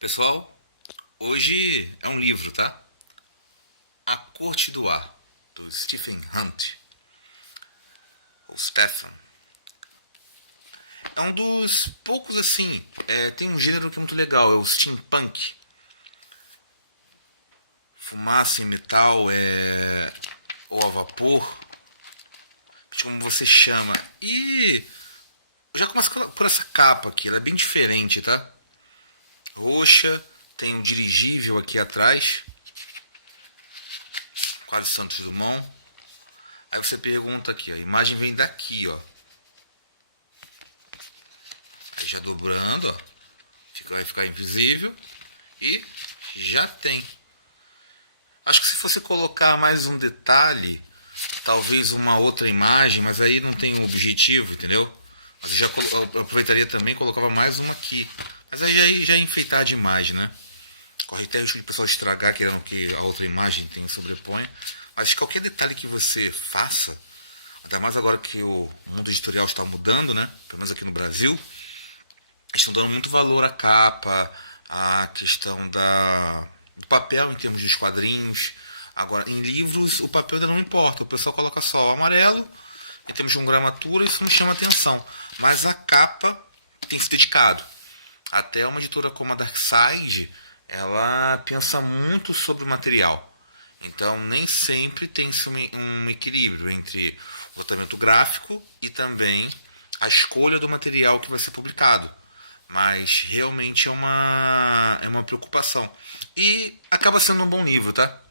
Pessoal, hoje é um livro, tá? A Corte do Ar, do Stephen Hunt, ou Stephen. É um dos poucos, assim, tem um gênero que é muito legal, é o steampunk. Fumaça em metal, ou a vapor, como você chama. E já começa por essa capa aqui, ela é bem diferente, tá? Roxa, tem um dirigível aqui atrás, quase Santos Dumont. Aí você pergunta aqui, ó, a imagem vem daqui, ó. Aí já dobrando, ó, vai ficar invisível e já tem. Acho que se fosse colocar mais um detalhe, talvez uma outra imagem, mas aí não tem um objetivo, entendeu? Mas eu aproveitaria também e colocava mais uma aqui. Mas aí já ia enfeitar demais, né? Corre até o risco de o pessoal estragar, querendo que a outra imagem tenha sobrepõe. Mas qualquer detalhe que você faça, ainda mais agora que o mundo editorial está mudando, né? Pelo menos aqui no Brasil, estão dando muito valor à capa, à questão do papel em termos de quadrinhos. Agora, em livros, o papel ainda não importa. O pessoal coloca só o amarelo, em termos de gramatura, isso não chama atenção. Mas a capa tem se dedicado. Até uma editora como a Darkside, ela pensa muito sobre o material. Então, nem sempre tem-se um equilíbrio entre o tratamento gráfico e também a escolha do material que vai ser publicado. Mas realmente é uma preocupação. E acaba sendo um bom livro, tá?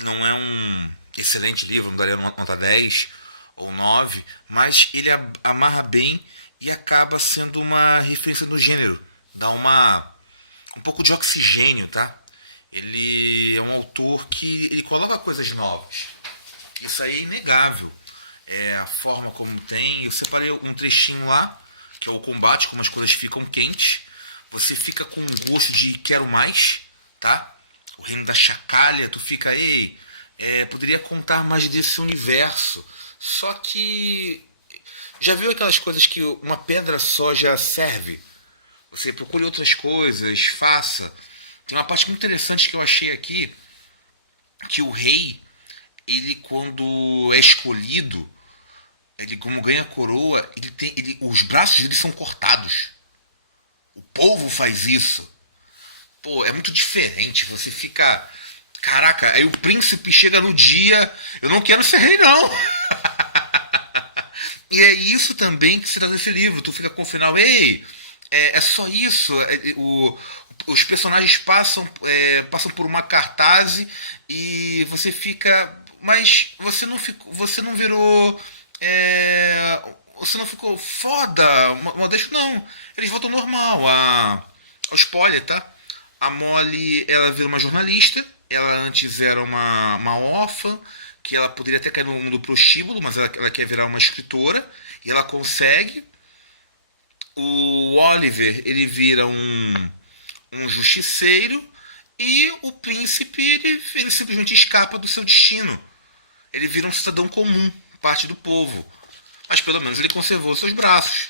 Não é um excelente livro, não daria nota 10 ou 9, mas ele amarra bem e acaba sendo uma referência do gênero. Dá um pouco de oxigênio, tá? Ele é um autor que ele coloca coisas novas. Isso aí é inegável. É a forma como tem. Eu separei um trechinho lá, que é o combate, como as coisas ficam quentes. Você fica com o gosto de quero mais, tá? O reino da chacalha, tu fica, ei, poderia contar mais desse universo. Só que já viu aquelas coisas que uma pedra só já serve? Você procure outras coisas, faça. Tem uma parte muito interessante que eu achei aqui, que o rei, ele quando é escolhido, ele como ganha a coroa, os braços dele são cortados. O povo faz isso. Pô, é muito diferente. Você fica, caraca, aí o príncipe chega no dia, eu não quero ser rei não. E é isso também que se trata desse livro. Tu fica com o final, ei, é só isso. Os personagens passam por uma cartaz e você fica, mas você não virou, você não ficou foda, modesto não. Eles voltam normal. O spoiler, tá? A Molly, ela vira uma jornalista. Ela antes era uma órfã, que ela poderia até cair no mundo prostíbulo, mas ela quer virar uma escritora. E ela consegue. O Oliver, ele vira um justiceiro. E o príncipe, ele simplesmente escapa do seu destino. Ele vira um cidadão comum, parte do povo. Mas pelo menos ele conservou seus braços.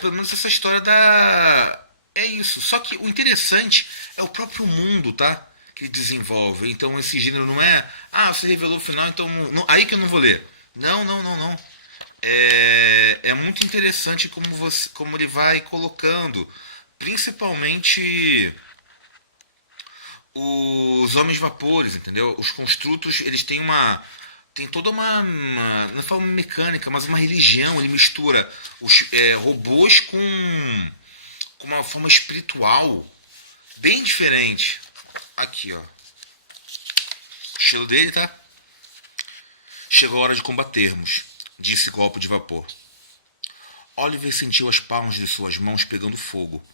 Pelo menos essa história da... É isso. Só que o interessante é o próprio mundo, tá? Que ele desenvolve. Então esse gênero não é... Ah, você revelou o final, então... Não, aí que eu não vou ler. Não, não, não, não. É muito interessante como ele vai colocando. Principalmente os homens vapores, entendeu? Os construtos, eles têm tem toda não falo mecânica, mas uma religião. Ele mistura os robôs com uma forma espiritual bem diferente. Aqui, ó. O estilo dele, tá? Chegou a hora de combatermos, disse Golpe de Vapor. Oliver sentiu as palmas de suas mãos pegando fogo.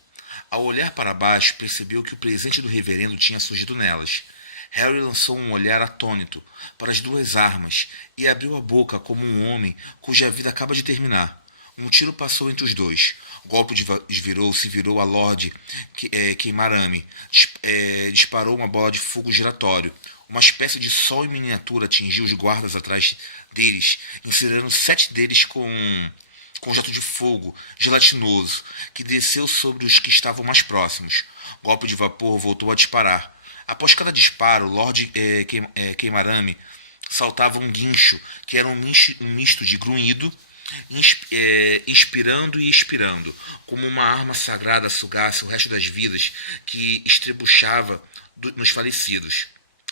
Ao olhar para baixo, percebeu que o presente do reverendo tinha surgido nelas. Harry lançou um olhar atônito para as duas armas e abriu a boca como um homem cuja vida acaba de terminar. Um tiro passou entre os dois. Golpe se virou a Lord Queimarame. Disparou uma bola de fogo giratório. Uma espécie de sol em miniatura atingiu os guardas atrás deles, incinerando 7 deles com com um jato de fogo gelatinoso que desceu sobre os que estavam mais próximos. O golpe de vapor voltou a disparar. Após cada disparo, Lord Queimarame saltava um guincho, que era um misto de grunhido, inspirando e expirando, como uma arma sagrada sugasse o resto das vidas que estrebuchava nos falecidos.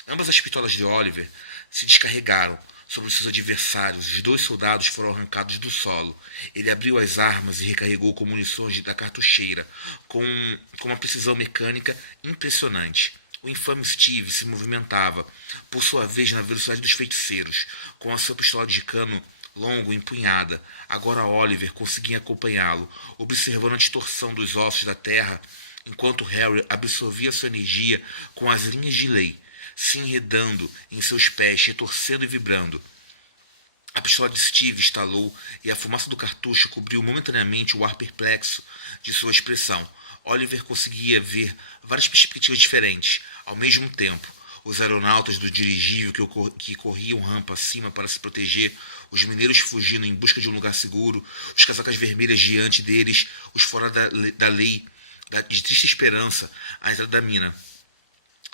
Ambas as pistolas de Oliver se descarregaram sobre os seus adversários. Os 2 soldados foram arrancados do solo. Ele abriu as armas e recarregou com munições da cartucheira, com uma precisão mecânica impressionante. O infame Steve se movimentava, por sua vez na velocidade dos feiticeiros, com a sua pistola de cano longo empunhada. Agora Oliver conseguia acompanhá-lo, observando a distorção dos ossos da terra, enquanto Harry absorvia sua energia com as linhas de lei, se enredando em seus pés, retorcendo e vibrando. A pistola de Steve estalou e a fumaça do cartucho cobriu momentaneamente o ar perplexo de sua expressão. Oliver conseguia ver várias perspectivas diferentes, ao mesmo tempo. Os aeronautas do dirigível que corriam rampa acima para se proteger, os mineiros fugindo em busca de um lugar seguro, os casacas vermelhas diante deles, os fora da lei, de triste esperança, à entrada da mina.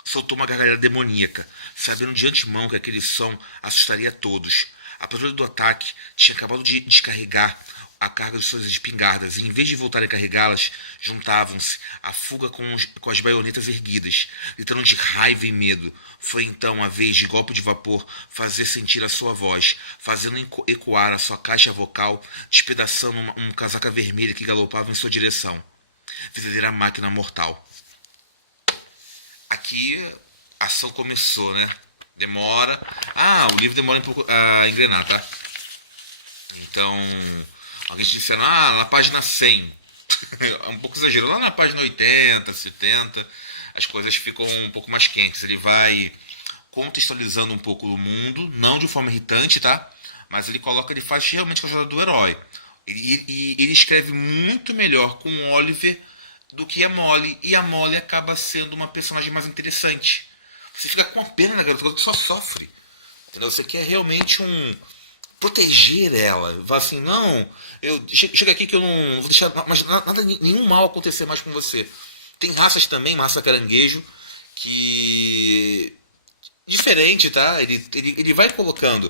Soltou uma gargalhada demoníaca, sabendo de antemão que aquele som assustaria a todos. A patrulha do ataque tinha acabado de descarregar a carga de suas espingardas e, em vez de voltarem a carregá-las, juntavam-se à fuga com as baionetas erguidas, gritando de raiva e medo. Foi então a vez de Golpe de Vapor fazer sentir a sua voz, fazendo ecoar a sua caixa vocal, despedaçando um casaca vermelha que galopava em sua direção. Verdadeira máquina mortal. Aqui a ação começou, né? Demora. O livro demora um pouco a engrenar, tá? Então, alguém disse, na página 100. É um pouco exagero. Lá na página 80, 70, as coisas ficam um pouco mais quentes. Ele vai contextualizando um pouco o mundo, não de forma irritante, tá? Mas ele faz realmente a jornada do herói. Ele escreve muito melhor com o Oliver do que a Molly, e a Molly acaba sendo uma personagem mais interessante. Você fica com a pena da garota que só sofre. Entendeu? Você quer realmente proteger ela. Vai assim, não, chega aqui que eu não vou deixar nenhum mal acontecer mais com você. Tem raças também, raça caranguejo, que diferente, tá? Ele vai colocando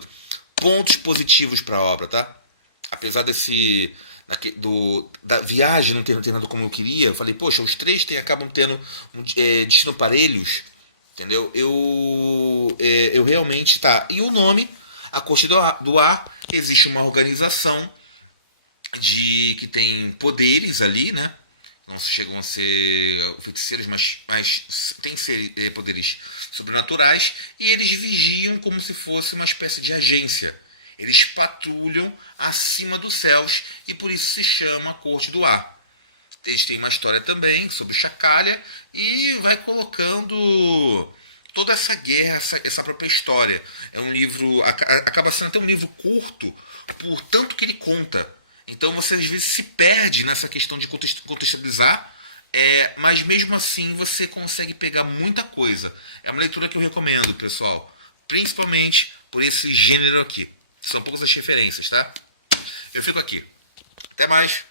pontos positivos para a obra, tá? Apesar da viagem não ter nada como eu queria, eu falei, poxa, os 3 acabam tendo destino parelhos, entendeu? Eu realmente, tá. E o nome, a Corte do Ar, existe uma organização que tem poderes ali, né? Não chegam a ser feiticeiros, mas tem que ser poderes sobrenaturais, e eles vigiam como se fosse uma espécie de agência. Eles patrulham acima dos céus e por isso se chama Corte do Ar. Eles têm uma história também sobre Chacalha e vai colocando toda essa guerra, essa própria história. É um livro, acaba sendo até um livro curto, por tanto que ele conta. Então você às vezes se perde nessa questão de contextualizar, mas mesmo assim você consegue pegar muita coisa. É uma leitura que eu recomendo, pessoal, principalmente por esse gênero aqui. São poucas as referências, tá? Eu fico aqui. Até mais.